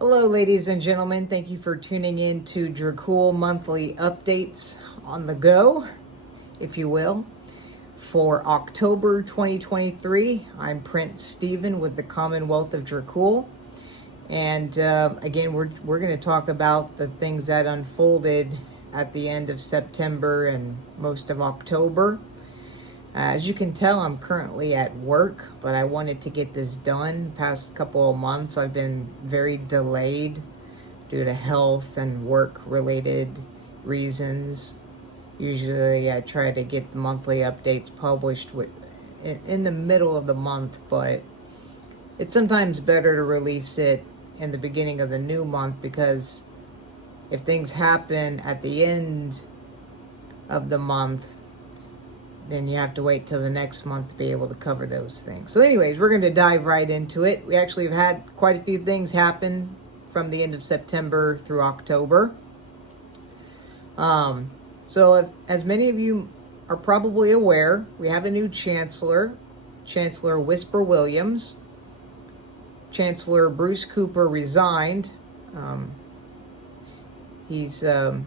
Hello, ladies and gentlemen. Thank you for tuning in to Dracul monthly updates on the go, if you will, for October 2023. I'm Prince Stephen with the Commonwealth of Dracul. And again, we're going to talk about the things that unfolded at the end of September and most of October. As you can tell, I'm currently at work, but I wanted to get this done. Past couple of months, I've been very delayed due to health and work-related reasons. Usually, I try to get the monthly updates published in the middle of the month, but it's sometimes better to release it in the beginning of the new month, because if things happen at the end of the month, then you have to wait till the next month to be able to cover those things. So anyways, we're going to dive right into it. We actually have had quite a few things happen from the end of September through October. As many of you are probably aware, we have a new Chancellor, Chancellor Whisper Williams. Chancellor Bruce Cooper resigned. He's going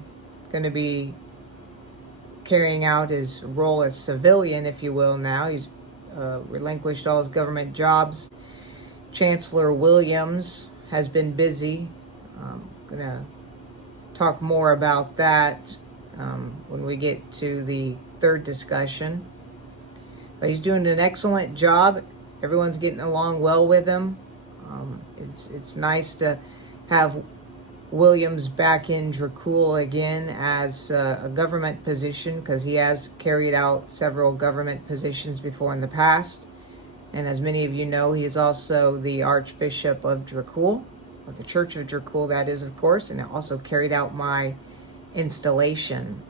to be carrying out his role as civilian, if you will, now. He's relinquished all his government jobs. Chancellor Williams has been busy. I'm going to talk more about that when we get to the third discussion. But he's doing an excellent job. Everyone's getting along well with him. It's nice to have Williams back in Dracul again as a government position, because he has carried out several government positions before in the past. And as many of you know, he is also the Archbishop of Dracul, of the Church of Dracul, that is, of course, and also carried out my installation.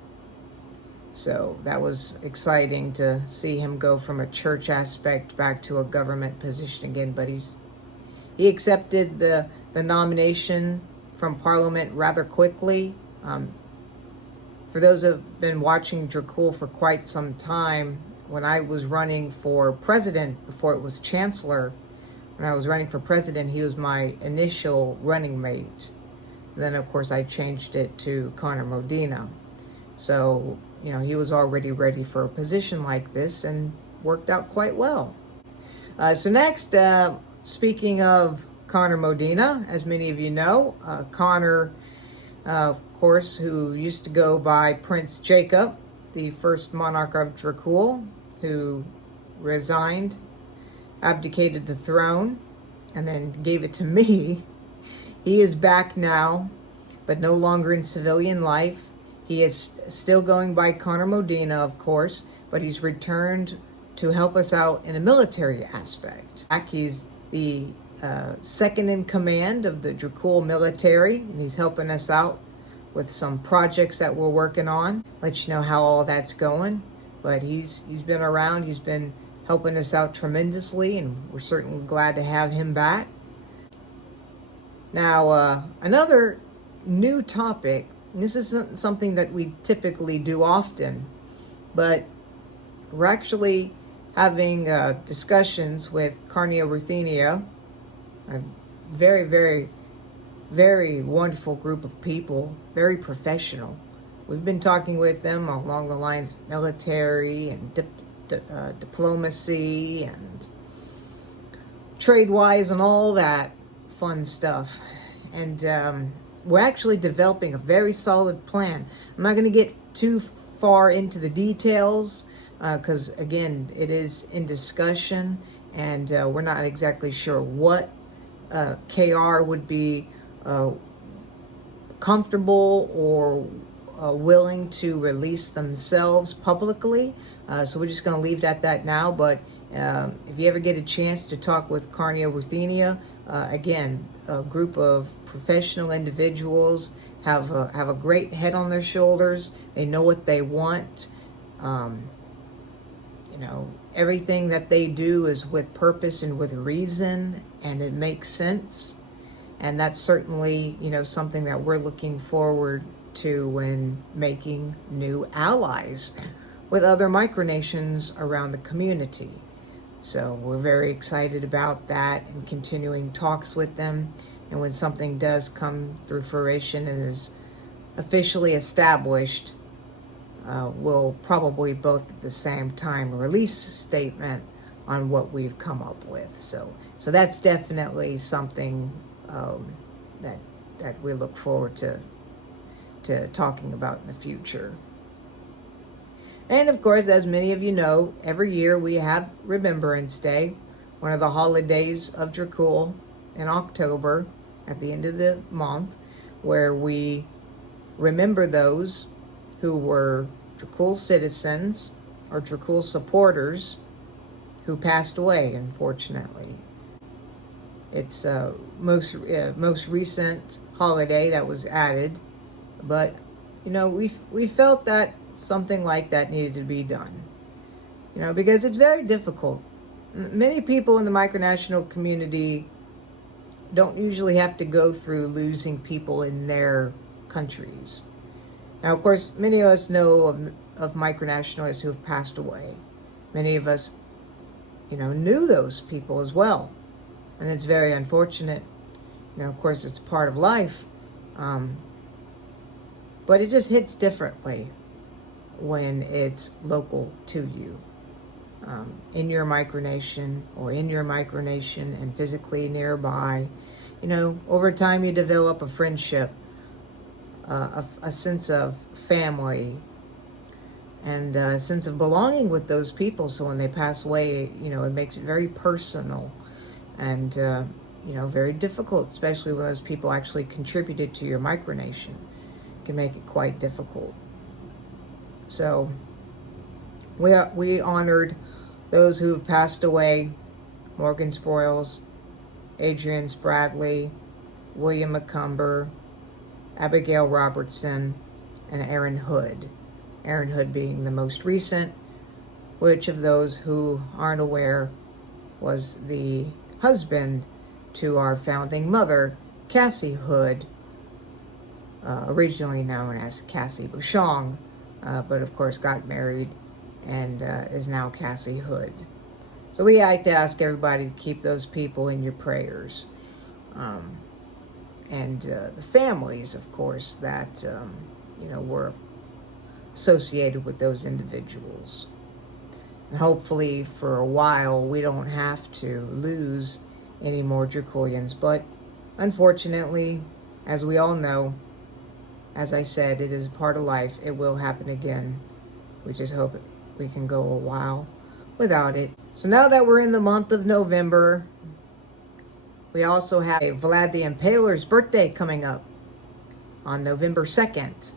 So that was exciting to see him go from a church aspect back to a government position again. But he accepted the nomination from Parliament rather quickly. For those who have been watching Dracul for quite some time, when I was running for president before it was Chancellor, when I was running for president, he was my initial running mate. Then, of course, I changed it to Connor Modena. So, he was already ready for a position like this and worked out quite well. So next, speaking of Connor Modena, as many of you know, Connor, of course, who used to go by Prince Jacob, the first monarch of Dracul, who resigned, abdicated the throne, and then gave it to me. He is back now, but no longer in civilian life. He is still going by Connor Modena, of course, but he's returned to help us out in a military aspect. He's the second in command of the Dracul military, and he's helping us out with some projects that we're working on. Let you know how all that's going. But he's been around, he's been helping us out tremendously, and we're certainly glad to have him back. Now, another new topic, and this isn't something that we typically do often, but we're actually having discussions with Carnea Ruthenia, a very, very, very wonderful group of people, very professional. We've been talking with them along the lines of military and diplomacy and trade-wise and all that fun stuff. And we're actually developing a very solid plan. I'm not going to get too far into the details because, again, it is in discussion, and we're not exactly sure what KR would be comfortable or willing to release themselves publicly. So we're just going to leave it at that now. But if you ever get a chance to talk with Carnea Ruthenia, again, a group of professional individuals have a great head on their shoulders. They know what they want. Everything that they do is with purpose and with reason, and it makes sense. And that's certainly, something that we're looking forward to when making new allies with other micronations around the community. So we're very excited about that and continuing talks with them. And when something does come through fruition and is officially established, we'll probably both at the same time release a statement on what we've come up with. So that's definitely something that we look forward to talking about in the future. And of course, as many of you know, every year we have Remembrance Day, one of the holidays of Dracul in October at the end of the month, where we remember those who were Dracul citizens or Dracul supporters who passed away, unfortunately. It's most recent holiday that was added, but we felt that something like that needed to be done. Because it's very difficult. Many people in the micronational community don't usually have to go through losing people in their countries. Now, of course, many of us know of micronationalists who have passed away. Many of us, knew those people as well. And it's very unfortunate. Of course, it's part of life. But it just hits differently when it's local to you. In your micronation or in your micronation and physically nearby. Over time you develop a friendship, a sense of family, and a sense of belonging with those people. So when they pass away, it makes it very personal and, very difficult, especially when those people actually contributed to your micronation. It can make it quite difficult. So we honored those who have passed away: Morgan Sproils, Adrian Spradley, William McCumber, Abigail Robertson, and Aaron Hood. Aaron Hood being the most recent, which of those who aren't aware was the husband to our founding mother, Cassie Hood, originally known as Cassie Bouchong, but of course got married and is now Cassie Hood. So we like to ask everybody to keep those people in your prayers. And the families, of course, that, were associated with those individuals. And hopefully for a while we don't have to lose any more Draculians. But unfortunately, as we all know, as I said, it is a part of life. It will happen again. We just hope we can go a while without it. So now that we're in the month of November, we also have Vlad the Impaler's birthday coming up on November 2nd.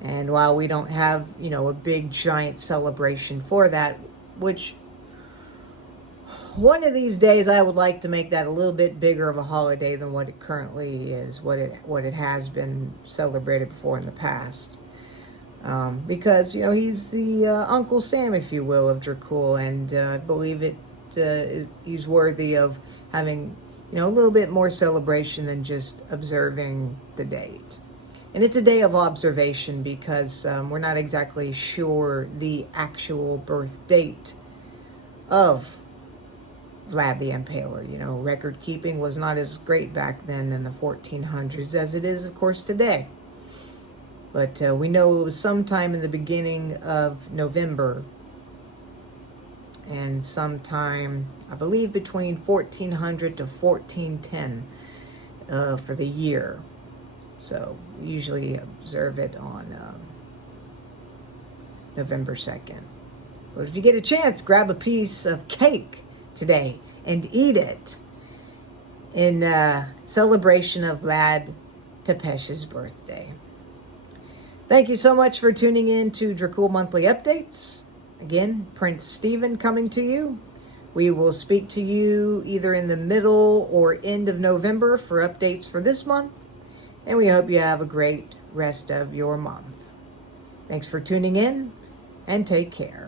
And while we don't have, a big giant celebration for that, which one of these days I would like to make that a little bit bigger of a holiday than what it currently is, what it has been celebrated before in the past. Because, he's the Uncle Sam, if you will, of Dracul, and I believe he's worthy of having, a little bit more celebration than just observing the date. And it's a day of observation because we're not exactly sure the actual birth date of Vlad the Impaler. Record keeping was not as great back then in the 1400s as it is, of course, today. But we know it was sometime in the beginning of November, and sometime, I believe, between 1400 to 1410 for the year. So we usually observe it on November 2nd. But if you get a chance, grab a piece of cake today and eat it in celebration of Vlad Tepesh's birthday. Thank you so much for tuning in to Dracul Monthly Updates. Again, Prince Stephen coming to you. We will speak to you either in the middle or end of November for updates for this month. And we hope you have a great rest of your month. Thanks for tuning in, and take care.